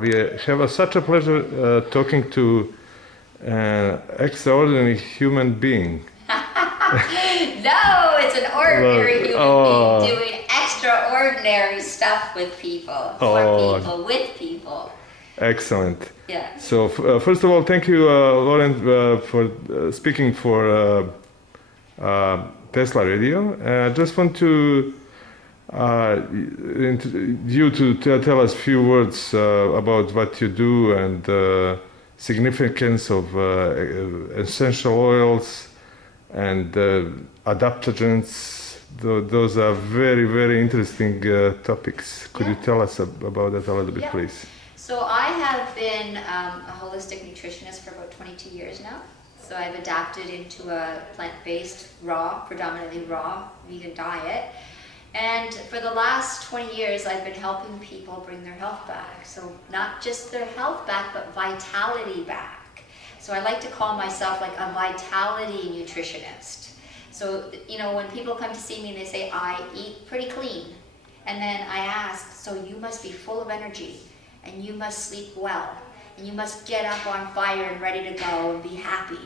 we have such a pleasure talking to an extraordinary human being. No, it's an ordinary human being doing extraordinary stuff with people, for people, with people. Excellent. Yeah. So first of all, thank you, Loren, for speaking for Tesla Radio. I just want to you to tell us a few words about what you do and the significance of essential oils and adaptogens. Those are very, very interesting topics. Could you tell us about that a little bit, please? So I have been a holistic nutritionist for about 22 years now. So I've adapted into a plant-based, predominantly raw, vegan diet. And for the last 20 years, I've been helping people bring their health back. So not just their health back, but vitality back. So I like to call myself like a vitality nutritionist. So, you know, when people come to see me and they say, I eat pretty clean. And then I ask, so you must be full of energy and you must sleep well and you must get up on fire and ready to go and be happy.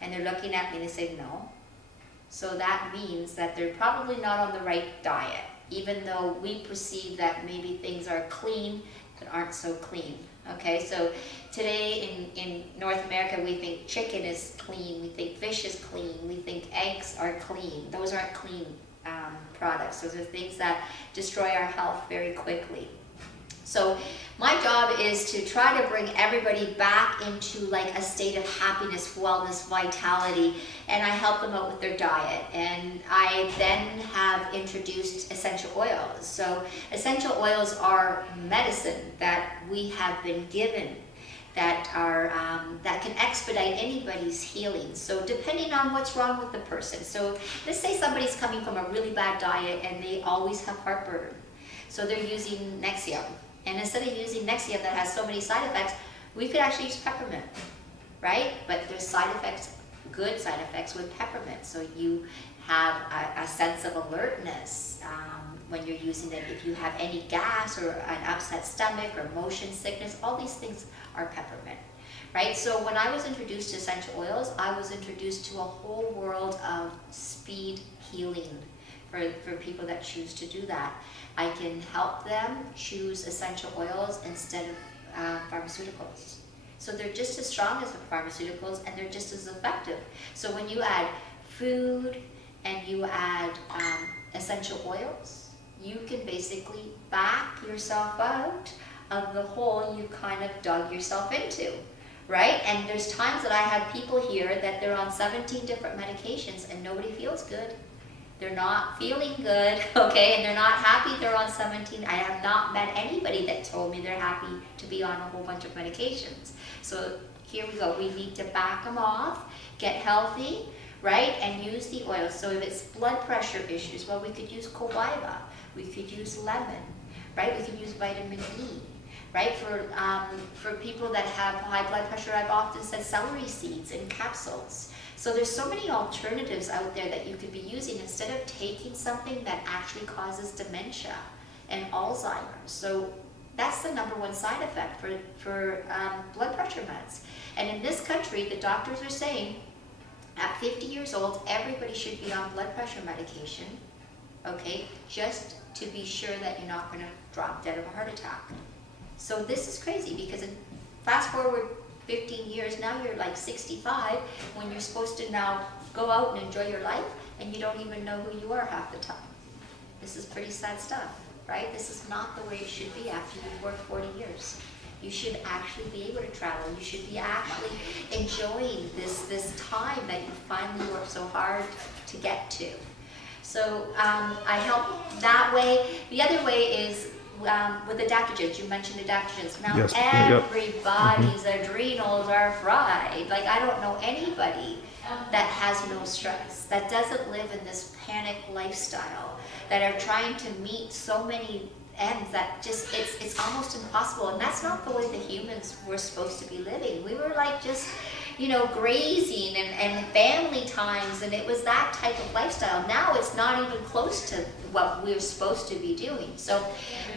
And they're looking at me and they say, no. So that means that they're probably not on the right diet, even though we perceive that maybe things are clean but aren't so clean. Okay, so today in North America, we think chicken is clean, we think fish is clean, we think eggs are clean. Those aren't clean products. Those are things that destroy our health very quickly. So my job is to try to bring everybody back into like a state of happiness, wellness, vitality, and I help them out with their diet. And I then have introduced essential oils. So essential oils are medicine that we have been given that are that can expedite anybody's healing. So depending on what's wrong with the person. So let's say somebody's coming from a really bad diet and they always have heartburn. So they're using Nexium. And instead of using Nexium that has so many side effects, we could actually use peppermint, right? But there's side effects, good side effects with peppermint. So you have a sense of alertness when you're using it. If you have any gas or an upset stomach or motion sickness, all these things are peppermint, right? So when I was introduced to essential oils, I was introduced to a whole world of speed healing for people that choose to do that. I can help them choose essential oils instead of pharmaceuticals. So they're just as strong as the pharmaceuticals and they're just as effective. So when you add food and you add essential oils, you can basically back yourself out of the hole you kind of dug yourself into, right? And there's times that I have people here that they're on 17 different medications and nobody feels good. They're not feeling good, okay, and they're not happy they're on 17. I have not met anybody that told me they're happy to be on a whole bunch of medications. So here we go. We need to back them off, get healthy, right, and use the oils. So if it's blood pressure issues, well, we could use cowaiba. We could use lemon, right? We could use vitamin E, right? For people that have high blood pressure, I've often said celery seeds in capsules. So there's so many alternatives out there that you could be using instead of taking something that actually causes dementia and Alzheimer's. So that's the #1 side effect for blood pressure meds. And in this country, the doctors are saying at 50 years old, everybody should be on blood pressure medication, okay, just to be sure that you're not going to drop dead of a heart attack. So this is crazy because fast forward 15 years, now you're like 65 when you're supposed to now go out and enjoy your life and you don't even know who you are half the time. This is pretty sad stuff, right? This is not the way it should be after you've worked 40 years. You should actually be able to travel. You should be actually enjoying this time that you finally worked so hard to get to. So I help that way. The other way is with adaptogens. You mentioned adaptogens. Now yes. Everybody's adrenals are fried. Like I don't know anybody that has no stress, that doesn't live in this panic lifestyle, that are trying to meet so many ends that just it's almost impossible. And that's not the way the humans were supposed to be living. We were like just, grazing and family times, and it was that type of lifestyle. Now it's not even close to what we're supposed to be doing. So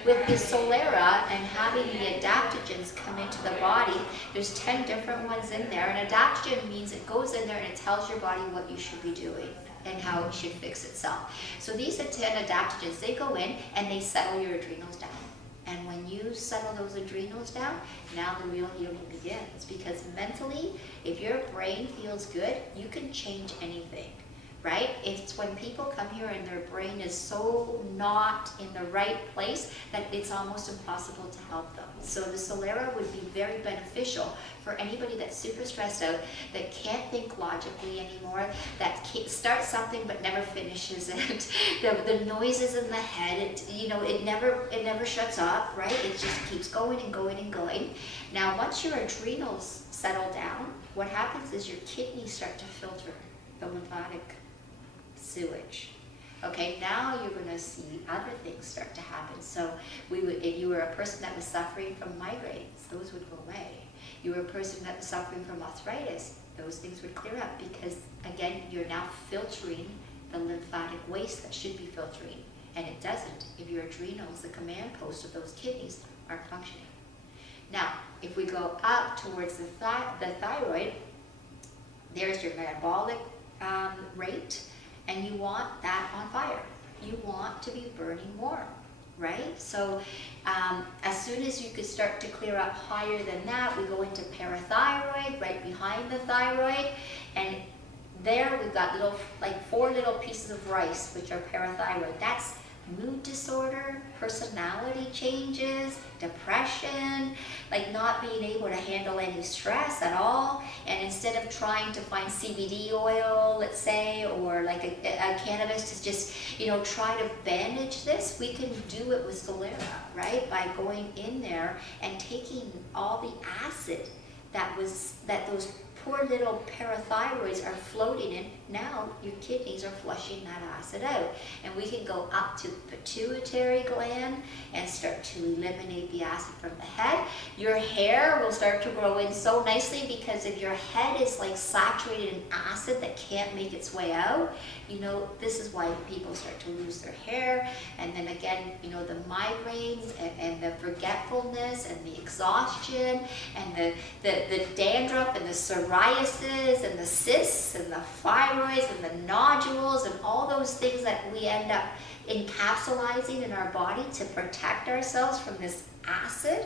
with the Solera and having the adaptogens come into the body, there's 10 different ones in there. An adaptogen means it goes in there and it tells your body what you should be doing and how it should fix itself. So these are 10 adaptogens. They go in and they settle your adrenals down. And when you settle those adrenals down, now the real healing begins. Because mentally, if your brain feels good, you can change anything, right? It's when people come here and their brain is so not in the right place that it's almost impossible to help them. So the Solera would be very beneficial for anybody that's super stressed out, that can't think logically anymore, that starts something but never finishes it. The noises in the head, it never shuts up, right? It just keeps going and going and going. Now, once your adrenals settle down, what happens is your kidneys start to filter the lymphatic sewage. Okay, now you're going to see other things start to happen. So if you were a person that was suffering from migraines, those would go away. You were a person that was suffering from arthritis, those things would clear up, because again, you're now filtering the lymphatic waste that should be filtering, and it doesn't if your adrenals, the command post of those kidneys, aren't functioning. Now, if we go up towards the thyroid, there's your metabolic rate, and you want that on fire. You want to be burning warm, right? So as soon as you could start to clear up higher than that, we go into parathyroid, right behind the thyroid, and there we've got 4 little pieces of rice, which are parathyroid. That's mood disorder, personality changes, depression, not being able to handle any stress at all. And instead of trying to find CBD oil, let's say, or a cannabis to just, try to bandage this, we can do it with Solera, right? By going in there and taking all the acid that those poor little parathyroids are floating in. Now your kidneys are flushing that acid out, and we can go up to the pituitary gland and start to eliminate the acid from the head. Your hair will start to grow in so nicely, because if your head is saturated in acid that can't make its way out, this is why people start to lose their hair. And then again, the migraines and the forgetfulness and the exhaustion and the dandruff and the psoriasis and the cysts and the fibroids and the nodules and all those things that we end up encapsulating in our body to protect ourselves from this acid,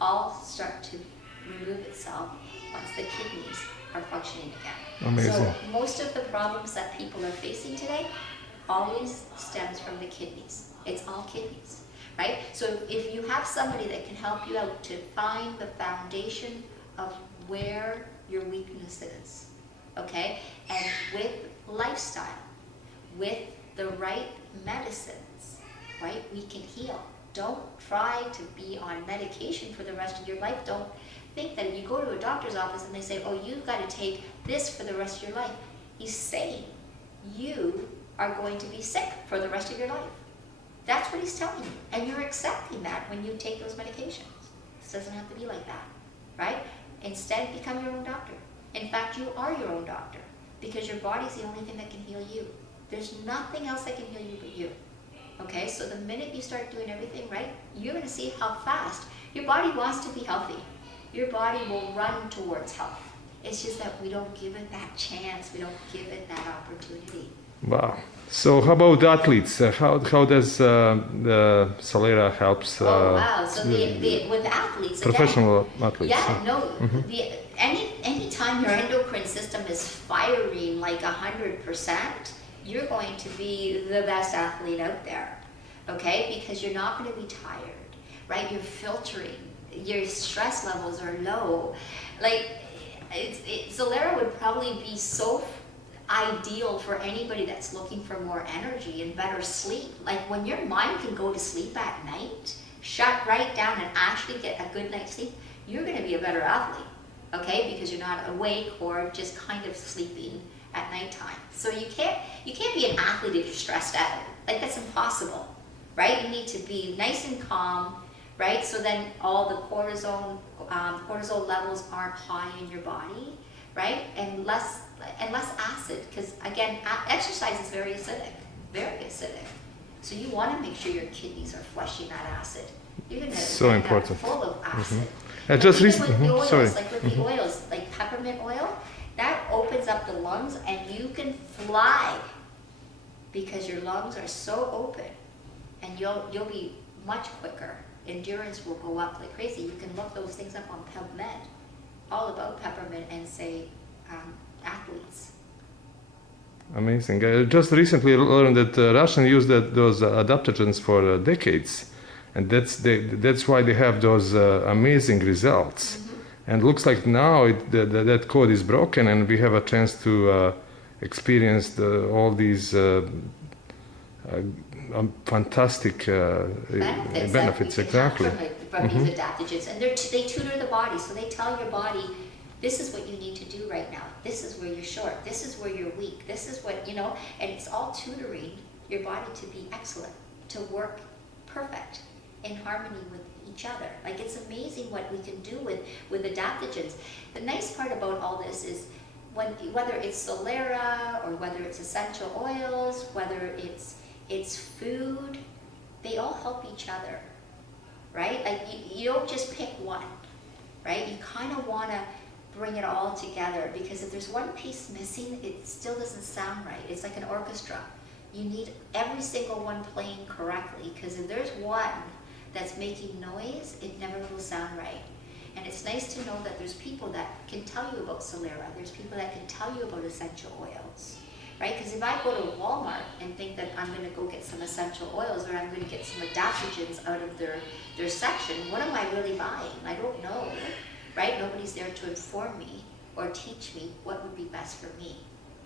all start to remove itself once the kidneys are functioning again. Amazing. So most of the problems that people are facing today always stems from the kidneys. It's all kidneys, right? So if you have somebody that can help you out to find the foundation of where your weakness is, okay? And with lifestyle, with the right medicines, right, we can heal. Don't try to be on medication for the rest of your life. Don't think that if you go to a doctor's office and they say, oh, you've got to take this for the rest of your life, he's saying you are going to be sick for the rest of your life. That's what he's telling you. And you're accepting that when you take those medications. This doesn't have to be like that, right? Instead, become your own doctor. In fact, you are your own doctor, because your body's the only thing that can heal you. There's nothing else that can heal you but you. Okay, so the minute you start doing everything right, you're going to see how fast your body wants to be healthy. Your body will run towards health. It's just that we don't give it that chance. We don't give it that opportunity. Wow. So how about athletes? How does the Solera helps? Wow. So with athletes, professional again, athletes. Yeah, no. Any time your endocrine system is firing 100%, you're going to be the best athlete out there. Okay, because you're not going to be tired, right? You're filtering. Your stress levels are low. Solera would probably be so ideal for anybody that's looking for more energy and better sleep. When your mind can go to sleep at night, shut right down and actually get a good night's sleep, you're going to be a better athlete, okay? Because you're not awake or just kind of sleeping at nighttime. So you can't be an athlete if you're stressed out. That's impossible, right? You need to be nice and calm, right? So then all the cortisol levels aren't high in your body, right? And less acid, because again, exercise is very acidic, very acidic. So you want to make sure your kidneys are flushing that acid. You're going to So end up important. full of acid. And just Even recently, with the oils, sorry. like with the oils, like peppermint oil, that opens up the lungs and you can fly because your lungs are so open, and you'll be much quicker. Endurance will go up like crazy. You can look those things up on PubMed, all about peppermint and say athletes. Amazing. I just recently learned that Russians use those adaptogens for decades, and that's why they have those amazing results. And looks like now that code is broken, and we have a chance to experience all these fantastic benefits. Exactly. From these adaptogens, and they tutor the body, so they tell your body, this is what you need to do right now. This is where you're short. This is where you're weak. This is what, and it's all tutoring your body to be excellent, to work perfect in harmony with each other. Like, it's amazing what we can do with adaptogens. The nice part about all this is whether it's Solera or whether it's essential oils, whether it's food, they all help each other, right? Like, you don't just pick one, right? You kind of want to bring it all together, because if there's one piece missing, it still doesn't sound right. It's like an orchestra. You need every single one playing correctly, because if there's one that's making noise, it never will sound right. And it's nice to know that there's people that can tell you about Solera. There's people that can tell you about essential oils, right? Because if I go to Walmart and think that I'm going to go get some essential oils, or I'm going to get some adaptogens out of their section, what am I really buying? I don't know, right? Nobody's there to inform me or teach me what would be best for me,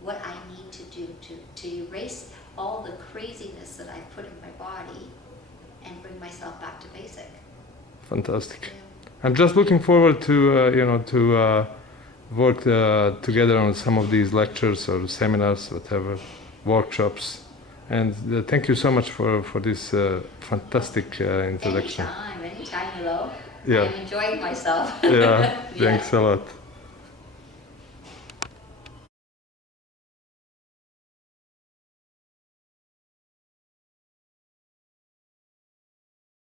what I need to do to erase all the craziness that I put in my body and bring myself back to basic. Fantastic. Yeah. I'm just looking forward to work together on some of these lectures or seminars, whatever, workshops. And thank you so much for this fantastic introduction. Anytime, Milo. Yeah. I'm enjoying myself. Yeah, thanks a lot.